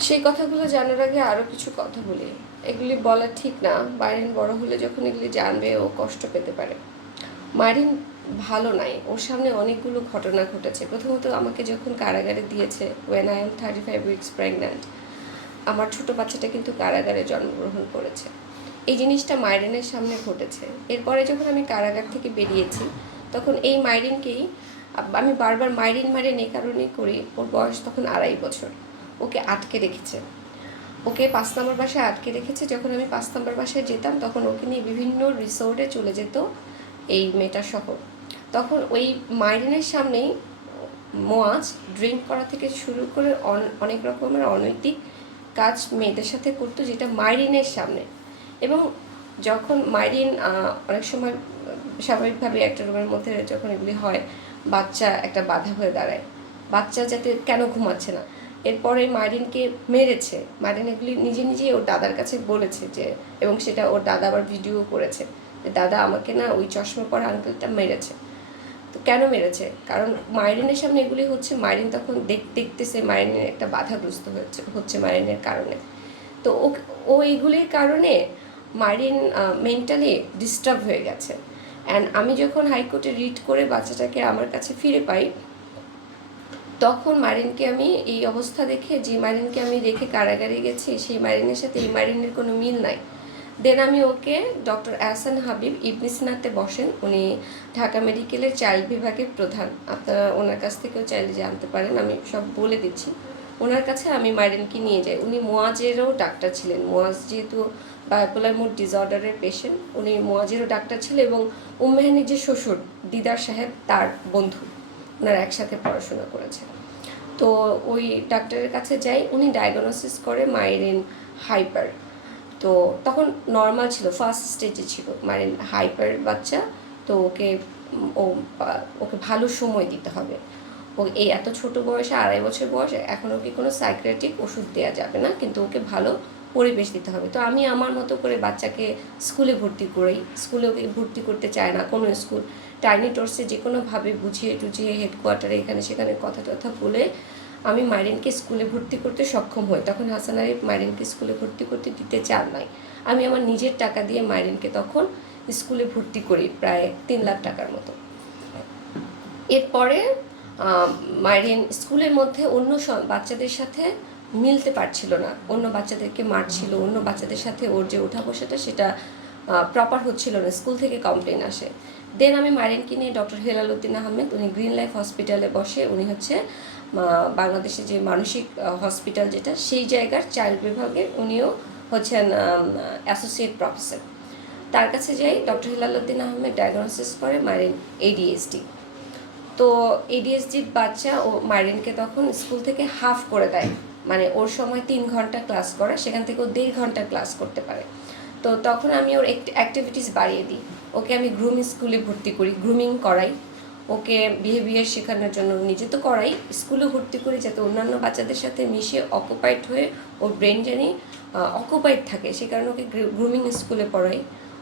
সেই কথাগুলো জানার আগে আরও কিছু কথা বলি। এগুলি বলা ঠিক না। মারিন বড় হলে যখন এগুলি জানবে, ও কষ্ট পেতে পারে। মারিন ভালো নাই। ওর সামনে অনেকগুলো ঘটনা ঘটেছে। প্রথমত আমাকে যখন কারাগারে দিয়েছে when I am thirty five weeks pregnant আমার ছোট বাচ্চাটা কিন্তু কারাগারে জন্মগ্রহণ করেছে। এই জিনিসটা মাইরিনের সামনে ঘটেছে। এরপরে যখন আমি কারাগার থেকে বেরিয়েছি, তখন এই মাইরিনকেই, আমি বারবার মাইরিন মারিন এই কারণেই করি। ওর বয়স তখন আড়াই বছর। ওকে আটকে রেখেছে। ওকে পাঁচ নম্বর বাসায় আটকে রেখেছে। যখন আমি পাঁচ নম্বর বাসায় যেতাম, তখন ওকে নিয়ে বিভিন্ন রিসোর্টে চলে যেত এই মেয়েটা সহ। তখন ওই মাইরিনের সামনেই মোয়াজ ড্রিঙ্ক করা থেকে শুরু করে অন- অনেক রকমের অনৈতিক কাজ মেয়েদের সাথে করতো, যেটা মাইরিনের সামনে। এবং যখন মাইরিন অনেক সময় স্বাভাবিকভাবে একটা রুমের মধ্যে যখন এগুলি হয়, বাচ্চা একটা বাধা হয়ে দাঁড়ায়। বাচ্চা যাতে কেন ঘুমাচ্ছে না? এরপরে মারিনকে মেরেছে। মারিন এগুলি নিজে নিজেই ওর দাদার কাছে বলেছে যে, এবং সেটা ওর দাদা আবার ভিডিও করেছে যে, দাদা, আমাকে না ওই চশমা পরা আঙ্কেলটা মেরেছে। তো কেন মেরেছে? কারণ মাইরিনের সামনে এগুলি হচ্ছে মাইরিন তখন দেখ, দেখতেছে মাইরিনের একটা বাধাগ্রস্ত হচ্ছে হচ্ছে মাইরিনের কারণে। তো ও ও এইগুলির কারণে মারিন মেন্টালি ডিস্টার্ব হয়ে গেছে। অ্যান্ড আমি যখন হাইকোর্টে রিড করে বাচ্চাটাকে আমার কাছে ফিরে পাই তখন মারিনকে আমি এই অবস্থা দেখে, যে মারিনকে আমি রেখে কারাগারে গেছি, সেই মারিনের সাথে এই মারিনের কোনো মিল নাই। দেন আমি ওকে ডক্টর আহসান হাবিব ইবনিসনাতে বসেন। উনি ঢাকা মেডিকেলের চাইল্ড বিভাগের প্রধান। আপনারা ওনার কাছ থেকেও চাইলে জানতে পারেন, আমি সব বলে দিচ্ছি। ওনার কাছে আমি মারিনকে নিয়ে যাই। উনি মোয়াজেরও ডাক্তার ছিলেন। মোয়াজ যেহেতু বায়োপোলার মুড ডিসঅর্ডারের পেশেন্ট উনি মোয়াজেরও ডাক্তার ছিলেন এবং উম্মেহানির যে শ্বশুর, দিদার সাহেব, তার বন্ধু। ওনারা একসাথে পড়াশোনা করেছেন তো ওই ডাক্তারের কাছে যাই, উনি ডায়াগনোসিস করে মাইরেন হাইপার। তো তখন নর্মাল ছিল ফার্স্ট স্টেজে ছিল মাইরেন হাইপার বাচ্চা। তো ওকে, ও, ওকে ভালো সময় দিতে হবে। ও এই এত ছোট বয়সে, আড়াই বছর বয়সে এখন ওকে কোনো সাইক্রেটিক ওষুধ দেওয়া যাবে না? কিন্তু ওকে ভালো পরিবেশ দিতে হবে। তো আমি আমার মতো করে বাচ্চাকে স্কুলে ভর্তি করি স্কুলে ওকে ভর্তি করতে চায় না কোনো স্কুল। টাইনি টোর্সে যে কোনোভাবে বুঝিয়ে টুঝিয়ে হেডকোয়ার্টারে এখানে সেখানে কথা টথা বলে আমি মাইরিনকে স্কুলে ভর্তি করতে সক্ষম হই। তখন হাসান আরিফ মাইরিনকে স্কুলে ভর্তি করতে দিতে চান নাই। আমি আমার নিজের টাকা দিয়ে মাইরিনকে তখন স্কুলে ভর্তি করি প্রায় তিন লাখ টাকার মতো। এরপরে মাইরিন স্কুলের মধ্যে অন্য বাচ্চাদের সাথে মিলতে পারছিল না। অন্য বাচ্চাদেরকে মারছিল অন্য বাচ্চাদের সাথে ওর যে ওঠা বসাটা সেটা প্রপার হচ্ছিল না। স্কুল থেকে কমপ্লেন আসে। দেন আমি মারিনকে নিয়ে ডক্টর হেলালুদ্দিন আহমেদ উনি গ্রিন লাইফ হসপিটালে বসে উনি হচ্ছে বাংলাদেশে যে মানসিক হসপিটাল যেটা সেই জায়গার চাইল্ড বিভাগে উনিও হচ্ছেন অ্যাসোসিয়েট প্রফেসর তার কাছে যাই ডক্টর হেলালুদ্দিন আহমেদ ডায়াগনোসিস করে মারিন এডিএসডি তো এডিএসডির বাচ্চা ও মারিনকে তখন স্কুল থেকে হাফ করে দেয়। মানে ওর সময় তিন ঘণ্টা ক্লাস করা, সেখান থেকে ও দেড় ঘণ্টা ক্লাস করতে পারে। তো তখন আমি ওর অ্যাক্টিভিটিস বাড়িয়ে দিই। ওকে আমি গ্রুমিং স্কুলে ভর্তি করি গ্রুমিং করাই। ওকে বিহেভিয়ার শেখানোর জন্য নিজে তো করাই। স্কুলে ভর্তি করি যাতে অন্যান্য বাচ্চাদের সাথে মিশে অকুপাইড হয়ে ওর ব্রেন জানি অকুপাইড থাকে। সে কারণে ওকে গ্রুমিং স্কুলে পড়াই।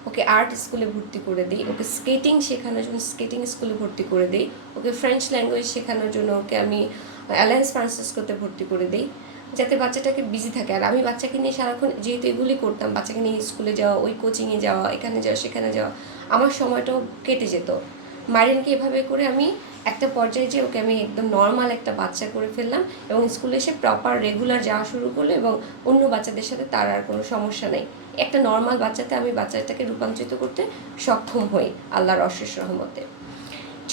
ওকে আর্ট স্কুলে ভর্তি করে দিই। ওকে স্কেটিং শেখানোর জন্য স্কেটিং স্কুলে ভর্তি করে দিই। ওকে ফ্রেঞ্চ ল্যাঙ্গুয়েজ শেখানোর জন্য ওকে আমি অ্যালায়েন্স ফ্রান্সিসকোতে ভর্তি করে দিই। যাতে বাচ্চাটাকে বিজি থাকে। আর আমি বাচ্চাকে নিয়ে সারাক্ষণ যেহেতু এগুলি করতাম, বাচ্চাকে নিয়ে স্কুলে যাওয়া, ওই কোচিংয়ে যাওয়া, এখানে যাওয়া, সেখানে যাওয়া, আমার সময়টাও কেটে যেত। মারিনকে এভাবে করে আমি একটা পর্যায়ে যে ওকে আমি একদম নর্মাল একটা বাচ্চা করে ফেললাম এবং স্কুলে এসে প্রপার রেগুলার যাওয়া শুরু করল এবং অন্য বাচ্চাদের সাথে তার আর কোনো সমস্যা নেই। একটা নর্মাল বাচ্চাতে আমি বাচ্চাটাকে রূপান্তরিত করতে সক্ষম হই, আল্লাহর অশেষ রহমতে।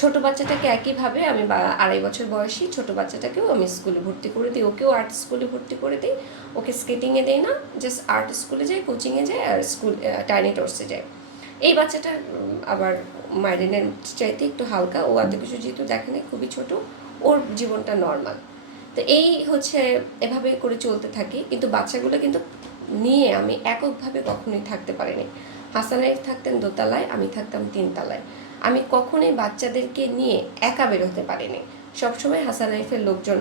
ছোট বাচ্চাটাকে একইভাবে আমি আড়াই বছর বয়সী ছোট বাচ্চাটাকেও আমি স্কুলে ভর্তি করে দিই। ওকেও আর্ট স্কুলে ভর্তি করে দিই। ওকে স্কেটিংয়ে দিই না জাস্ট আর্ট স্কুলে যায় কোচিংয়ে যায় আর স্কুল টাইনি টোর্সে যায় এই বাচ্চাটা আবার মাইরিনের চাইতে একটু হালকা। ও এত কিছু যেহেতু দেখেনি খুবই ছোট। ওর জীবনটা নর্মাল তো এই হচ্ছে এভাবে করে চলতে থাকি। কিন্তু বাচ্চাগুলো কিন্তু নিয়ে আমি এককভাবে কখনোই থাকতে পারিনি। হাসানাই থাকতেন দোতলায়, আমি থাকতাম তিনতলায়। আমি কখনোই বাচ্চাদেরকে নিয়ে একা বের হতে পারিনি। সবসময় হাসান আরিফের লোকজন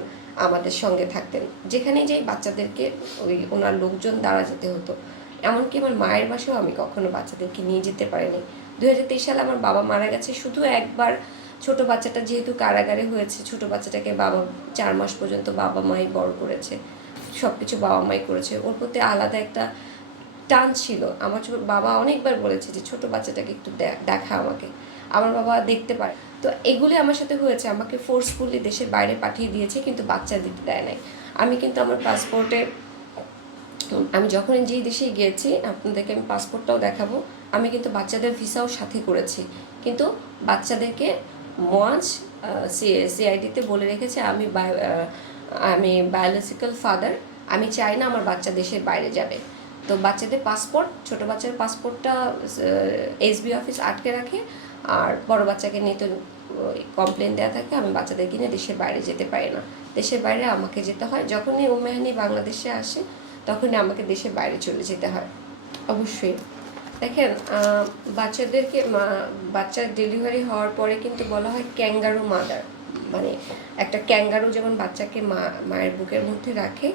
আমাদের সঙ্গে থাকতেন, যেখানেই যাই বাচ্চাদেরকে ওই ওনার লোকজন দ্বারা যেতে হতো। এমনকি আমার মায়ের বাসাও আমি কখনো বাচ্চাদেরকে নিয়ে যেতে পারিনি। দু হাজার তেইশ সালে আমার বাবা মারা গেছে, শুধু একবার। ছোট বাচ্চাটা যেহেতু কারাগারে হয়েছে, ছোট বাচ্চাটাকে বাবা চার মাস পর্যন্ত বাবা মাই বড় করেছে সব কিছু বাবা মাই করেছে। ওর প্রতি আলাদা একটা টান ছিল। আমার বাবা অনেকবার বলেছে যে, ছোট বাচ্চাটাকে একটু দেখা আমাকে। আমার বাবা দেখতে পারে। তো এগুলি আমার সাথে হয়েছে। আমাকে ফোর্সফুলি দেশের বাইরে পাঠিয়ে দিয়েছে, কিন্তু বাচ্চা দিতে দেয় নাই। আমি কিন্তু আমার পাসপোর্টে আমি যখন যেই দেশে গিয়েছি, আপনাদেরকে আমি পাসপোর্টটাও দেখাবো। আমি কিন্তু বাচ্চাদের ভিসাও সাথে করেছি। কিন্তু বাচ্চাদেরকে মোয়াজ সিআইডিতে বলে রেখেছে, আমি আমি বায়োলজিক্যাল ফাদার আমি চাই না আমার বাচ্চা দেশের বাইরে যাবে। তো বাচ্চাদের পাসপোর্ট ছোট বাচ্চার পাসপোর্টটা এসবি অফিস আটকে রাখে। আর বড় বাচ্চাকে নিয়ে তো কমপ্লেন দেওয়া থাকে, আমি বাচ্চাদের কিনে দেশের বাইরে যেতে পারি না। দেশের বাইরে আমাকে যেতে হয়, যখনই উমেহানি বাংলাদেশে আসে, তখনই আমাকে দেশের বাইরে চলে যেতে হয়। অবশ্যই। দেখেন বাচ্চাদেরকে বাচ্চার ডেলিভারি হওয়ার পরে কিন্তু বলা হয় ক্যাঙ্গারু মাদার মানে একটা ক্যাঙ্গারু যেমন বাচ্চাকে মা, মায়ের বুকের মধ্যে রাখে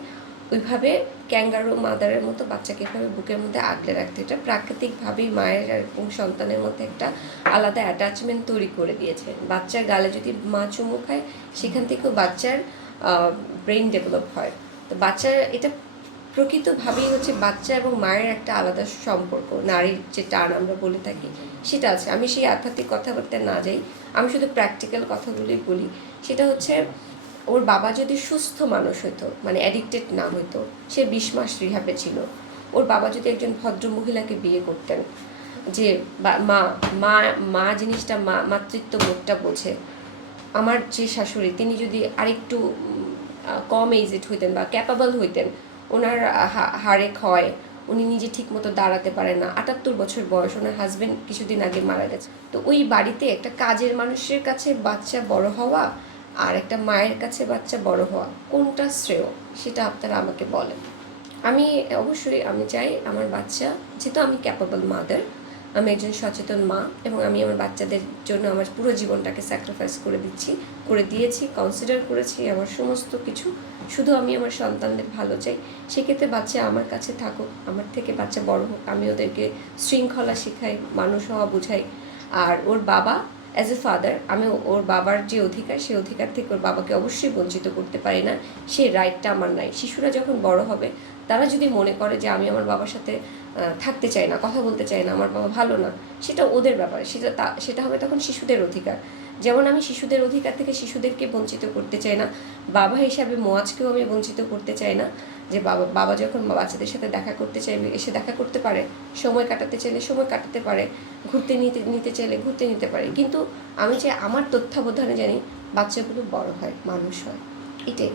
ওইভাবে ক্যাঙ্গারু মাদারের মতো বাচ্চাকে এভাবে বুকের মধ্যে আগলে রাখতে, এটা প্রাকৃতিকভাবেই মায়ের এবং সন্তানের মধ্যে একটা আলাদা অ্যাটাচমেন্ট তৈরি করে দিয়েছে। বাচ্চার গালে যদি মা চুমু খায়, সেখান থেকেও বাচ্চার ব্রেন ডেভেলপ হয়। তো বাচ্চার, এটা প্রকৃতভাবেই হচ্ছে বাচ্চা এবং মায়ের একটা আলাদা সম্পর্ক। নারীর যে টান আমরা বলে থাকি, সেটা আছে। আমি সেই আধ্যাত্মিক কথাবার্তা না যাই, আমি শুধু প্র্যাকটিক্যাল কথাগুলোই বলি। সেটা হচ্ছে ওর বাবা যদি সুস্থ মানুষ হতো মানে অ্যাডিক্টেড না হতো সে বিশ মাস রিহাবে ছিল। ওর বাবা যদি একজন ভদ্র মহিলাকে বিয়ে করতেন, যে মা মা মা জিনিসটা মা, মাতৃত্ব বোধটা বোঝে, আমার যে শাশুড়ি, তিনি যদি আরেকটু কম এজেড হইতেন বা ক্যাপাবল হইতেন, ওনার হাড়ে ক্ষয়, উনি নিজে ঠিক মতো দাঁড়াতে পারে না, আটাত্তর বছর বয়স, ওনার হাজবেন্ড কিছুদিন আগে মারা গেছে। তো ওই বাড়িতে একটা কাজের মানুষের কাছে বাচ্চা বড় হওয়া আর একটা মায়ের কাছে বাচ্চা বড় হওয়া কোনটা শ্রেয়, সেটা আপনারা আমাকে বলেন। আমি অবশ্যই, আমি চাই আমার বাচ্চা, যেহেতু আমি ক্যাপাবল মাদার আমি একজন সচেতন মা এবং আমি আমার বাচ্চাদের জন্য আমার পুরো জীবনটাকে স্যাক্রিফাইস করে দিচ্ছি, করে দিয়েছি কনসিডার করেছি, আমার সমস্ত কিছু। শুধু আমি আমার সন্তানদের ভালো চাই, সেক্ষেত্রে বাচ্চা আমার কাছে থাকুক, আমার থেকে বাচ্চা বড় হোক, আমি ওদেরকে শৃঙ্খলা শেখাই, মানুষ হওয়া বোঝাই। আর ওর বাবা অ্যাজ এ ফাদার আমি ওর বাবার যে অধিকার, সেই অধিকার থেকে ওর বাবাকে অবশ্যই বঞ্চিত করতে পারি না। সেই রাইটটা আমার নাই। শিশুরা যখন বড় হবে, তারা যদি মনে করে যে আমি আমার বাবার সাথে থাকতে চাই না, কথা বলতে চাই না, আমার বাবা ভালো না, সেটা ওদের ব্যাপারে। সেটা সেটা হবে তখন শিশুদের অধিকার। যেমন আমি শিশুদের অধিকার থেকে শিশুদেরকে বঞ্চিত করতে চাই না, বাবা হিসাবে মোয়াজকেও আমি বঞ্চিত করতে চাই না, যে বাবা বাবা যখন বাচ্চাদের সাথে দেখা করতে চাইবে, এসে দেখা করতে পারে, সময় কাটাতে চাইলে সময় কাটাতে পারে, ঘুরতে নিতে নিতে চাইলে ঘুরতে নিতে পারে, কিন্তু আমি চাই আমার তথ্যাবধানে জানি বাচ্চাগুলো বড় হয়, মানুষ হয়, এটাই।